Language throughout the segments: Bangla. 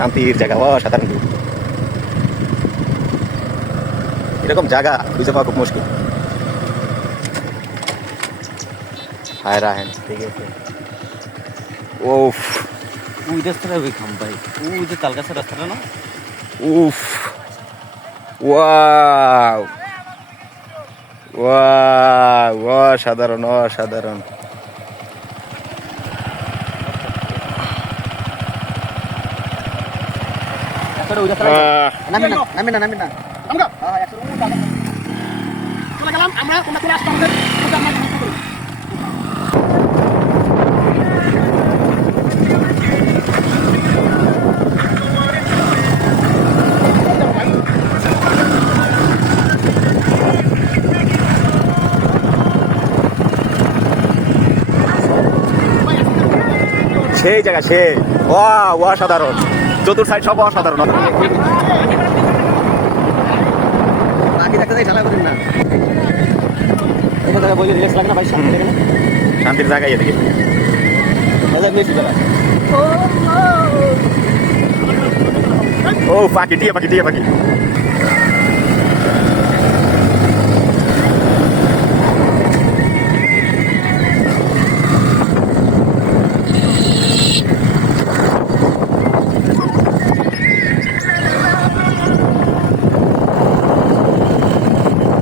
শান্তির জায়গা, অসাধারণ ভিউ। এরকম জায়গা খুঁজে পাওয়া খুব মুশকিল। হায় রাহেন, ঠিক আছে। উফ ওই রাস্তাটা ওই খাম ভাই, ওই যে তালগাছের রাস্তাটা না। উফ, ওয়াও ওয়াও, অসাধারণ অসাধারণ। সেই জায়গা, সেই অসাধারণ, চতুর সাইড সব অসাধারণ। শান্তির জায়গায় এদিকে ও পাখি, টিয়া পাখি, টিয়া পাখি।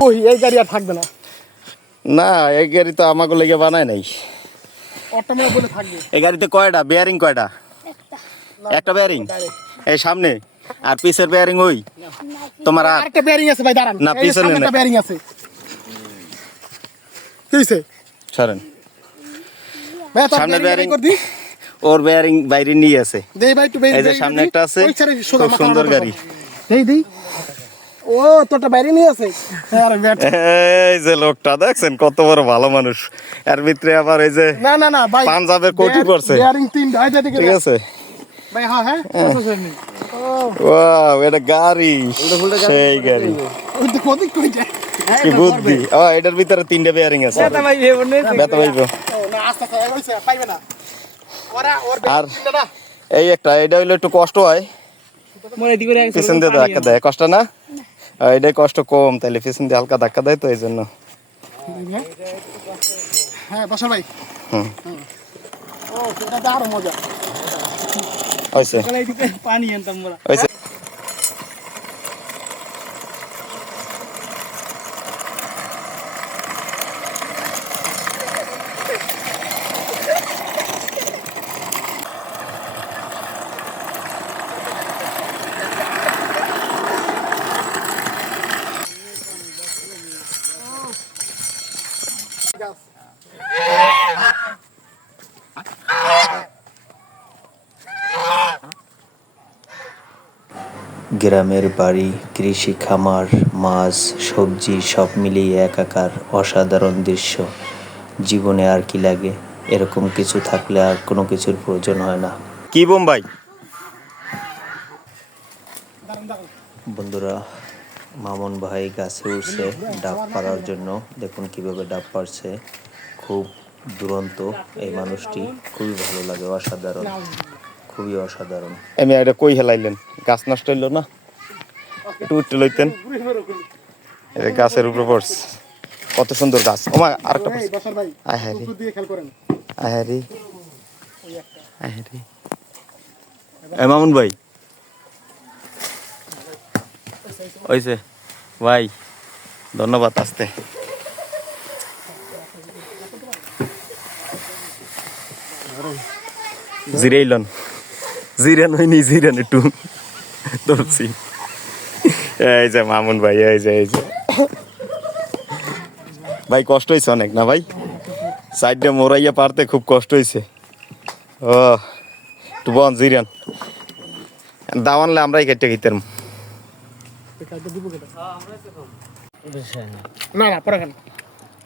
ওই এই গাড়ি আর থাকবে না। না, এই গাড়ি তো আমাকে লেগে বানায় নাই। অটোমেটিক বলে থাকবে। এই গাড়িতে কয়টা বেয়ারিং? কয়টা? একটা বেয়ারিং এই সামনে, আর পিছের বেয়ারিং ওই তোমার। আরেকটা বেয়ারিং আছে ভাই, দাঁড়ান। না, পিছনে একটা বেয়ারিং আছে। কি হইছে? সরেন, ভাই সামনে বেয়ারিং ওর বেয়ারিং বাইরে নিয়ে আছে। দেই ভাই একটু এই যে সামনে একটা আছে, খুব সুন্দর গাড়ি। দেই দেই। ও তোটা বাইরে নিয়ে আছে। আরে ব্যাট, এই যে লোকটা দেখছেন কত বড় ভালো মানুষ। এর ভিতরে আবার এই যে না না না ভাই, পাঞ্জাবের কোটি পড়ছে। বেয়ারিং তিনটা আইটা দিকে ঠিক আছে ভাই। হ্যাঁ হ্যাঁ, ওয়াও, এটা গাড়ি, সেই গাড়ি। ওই তো কোদিক কই যায়। কি বুদ্ধি! এটার ভিতরে তিনটা বেয়ারিং আছে। এটা ভাই ব্যথা পাইবো না, আস্তে আস্তে হইছে, পাইবে না। ওরা ওর আর বেয়ারিং না। এই একটা, এটা হইলে একটু কষ্ট হয়, মনে দি করে পিছন দিয়ে ধাক্কা দেয়, কষ্ট না? এটাই কষ্ট কম, তাইলে পিছন দিয়ে হালকা ধাক্কা দেয় তো এই জন্য। হ্যাঁ বসা ভাই। হুম, ও এটা আরো মজা। হইছে পানি আনতাম বড়। হইছে। গ্রামের বাড়ি, কৃষি খামার, মাছ, সবজি সব মিলিয়ে একাকার অসাধারণ দৃশ্য। জীবনে আর কি লাগে? এরকম কিছু থাকলে আর কোনো কিছুর প্রয়োজন হয় না। কি বোম্বাই বন্ধুরা, মামুন ভাই গাছে উঠছে ডাব পাড়ার জন্য। দেখুন কিভাবে ডাব পাড়ছে, খুব দুরন্ত এই মানুষটি, খুবই ভালো লাগে, অসাধারণ, খুবই অসাধারণ। আমি এটা কই হেলাইলেন? গাছ নষ্ট হইল না? একটু উঠতে লইতেন। এটা গাছের উপরে পড়ছে, কত সুন্দর গাছ। ওমা আরেকটা ভাই বসার ভাই, আয় হ্যাঁ রে, উপর দিয়ে খেয়াল করেন। আয় হ্যাঁ রে, আয় হ্যাঁ রে। মামুন ভাই হইছে ভাই, ধন্যবাদ। আসতে জিরাইলন, জিরান হয়নি, জিরান একটু ধরছি। এই যে মামুন ভাই, এই যে ভাই, কষ্ট হয়েছে অনেক না ভাই? সাইডটা মোরাইয়া পারতে খুব কষ্ট হয়েছে। ও একটু বন জিরান দাওয়ানলে আমরাই কেটে খেতাম। না না পরে খান।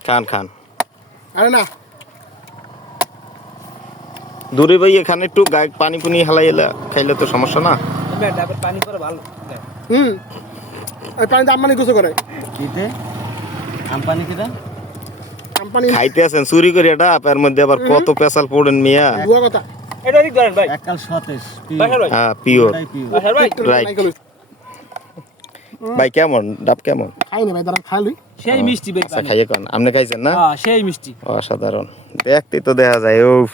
খান খান, আরে না দূরে ভাই, এখানে একটু গায়ে পানি পুনি হেলাই এলে খাইলে তো সমস্যা না। ডাবের পানি করে ভালো। ওই পানিতে আম্মানি গোসল করে। কিতে আমপানি কিটা আম্পানি খাইতে আছেন চুরি করে এটা, এর মধ্যে আবার কত পেশাল পড়েন মিয়া। বুয়া কথা। এটা দিক ধরেন ভাই এককাল সতেজ বাসার ভাই হ্যাঁ পিওর বাসার ভাই Right. ভাই কেমন ডাব কেমন খাই না ভাই দাঁড়া খালি সেই মিষ্টি ভাই আচ্ছা খাইয়ে কোন আপনি খাইছেন না হ্যাঁ সেই মিষ্টি অসাধারণ দেখতে তো দেখা যায় উফ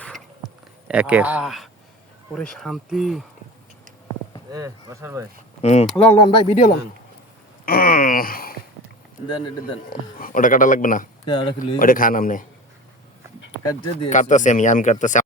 একের ওরে শান্তি বসার ভাই লন লন ভাই ভিডিও লন দেন এটা দেন ওটা কাটা লাগবে না ওটা কি লই ওটা খান আপনি কাটতে দিয়ে কাটতেছি আমি কাটতেছি